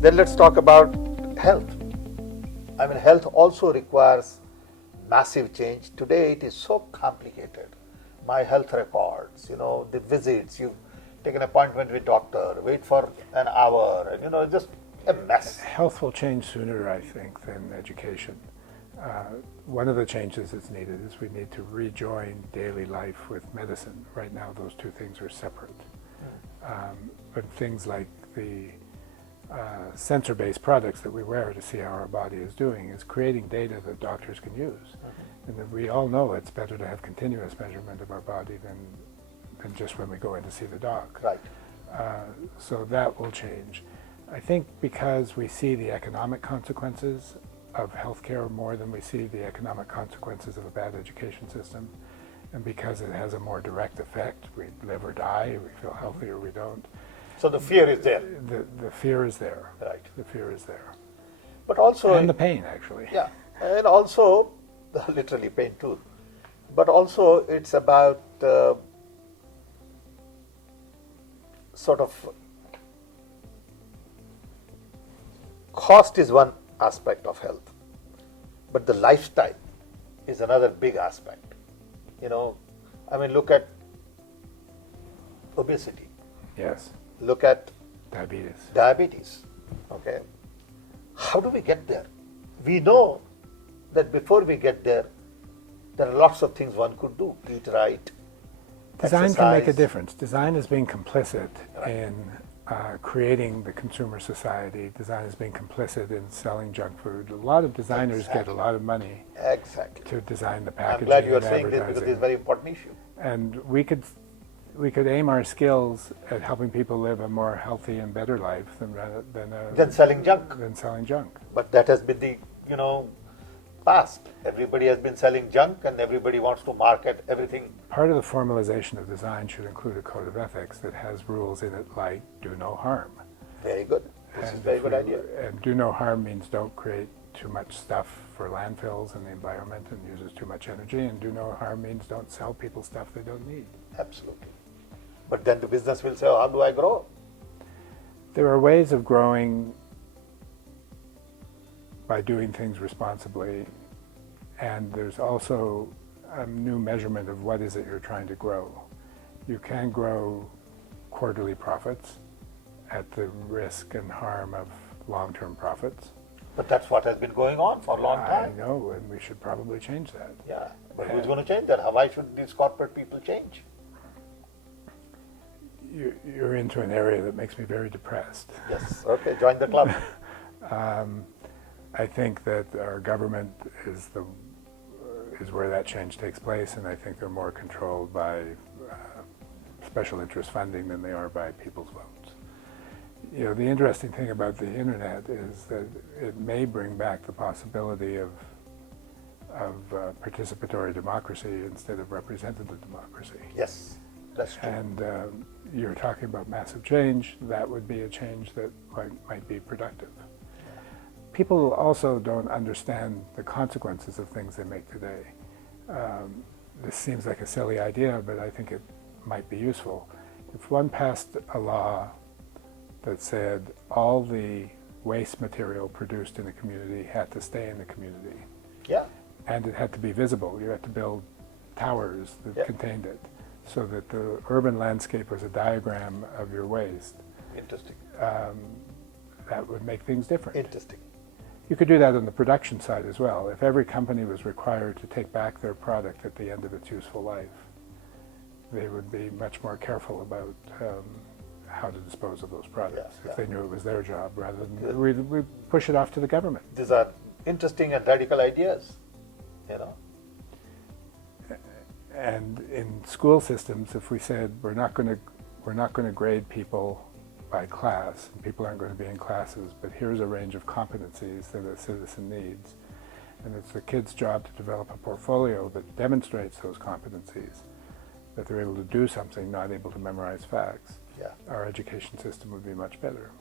Then let's talk about health. I mean, health also requires massive change. Today it is so complicated. My health records, the visits, you take an appointment with doctor, wait for an hour, and just a mess. Health will change sooner, I think, than education. One of the changes that's needed is we need to rejoin daily life with medicine. Right now those two things are separate. But things like the sensor-based products that we wear to see how our body is doing is creating data that doctors can use. And that we all know it's better to have continuous measurement of our body than just when we go in to see the doc. Right. So that will change. I think because we see the economic consequences of healthcare more than we see the economic consequences of a bad education system, and because it has a more direct effect, we live or die, we feel healthy or we don't. So the fear is there. The fear is there. Right. The fear is there. But also... And the pain, actually. Yeah. And also, literally pain too. But also it's about sort of... Cost is one aspect of health. But the lifestyle is another big aspect. Look at obesity. Yes. Look at diabetes. Okay. How do we get there? We know that before we get there are lots of things one could do. Eat right. Design exercise. can make a difference. Design has been complicit in creating the consumer society. Design has been complicit in selling junk food. A lot of designers get a lot of money to design the packaging. I'm glad you are saying advertising. this because it's a very important issue. And we could aim our skills at helping people live a more healthy and better life than selling junk. But that has been the past. Everybody has been selling junk, and everybody wants to market everything. Part of the formalization of design should include a code of ethics that has rules in it like do no harm. Very good. This is a very good idea. And do no harm means don't create too much stuff for landfills and the environment and uses too much energy, and do no harm means don't sell people stuff they don't need. Absolutely. But then the business will say, how do I grow? There are ways of growing by doing things responsibly, and there's also a new measurement of what is it you're trying to grow. You can grow quarterly profits at the risk and harm of long-term profits. But that's what has been going on for a long time. I know, and we should probably change that. Yeah, but who's going to change that? Why should these corporate people change? You're into an area that makes me very depressed. Yes, okay, join the club. I think that our government is where that change takes place, and I think they're more controlled by special interest funding than they are by people's votes. The interesting thing about the internet is that it may bring back the possibility of participatory democracy instead of representative democracy. Yes, that's true. And you're talking about massive change. That would be a change that might be productive. People also don't understand the consequences of things they make today. This seems like a silly idea, but I think it might be useful. If one passed a law that said all the waste material produced in a community had to stay in the community. Yeah. And it had to be visible. You had to build towers that contained it, so that the urban landscape was a diagram of your waste. Interesting. That would make things different. Interesting. You could do that on the production side as well. If every company was required to take back their product at the end of its useful life, they would be much more careful about how to dispose of those products if they knew it was their job, rather than we push it off to the government. These are interesting and radical ideas, And in school systems, if we said we're not going to grade people by class, and people aren't going to be in classes, but here's a range of competencies that a citizen needs, and it's the kid's job to develop a portfolio that demonstrates those competencies, that they're able to do something, not able to memorize facts. Our education system would be much better.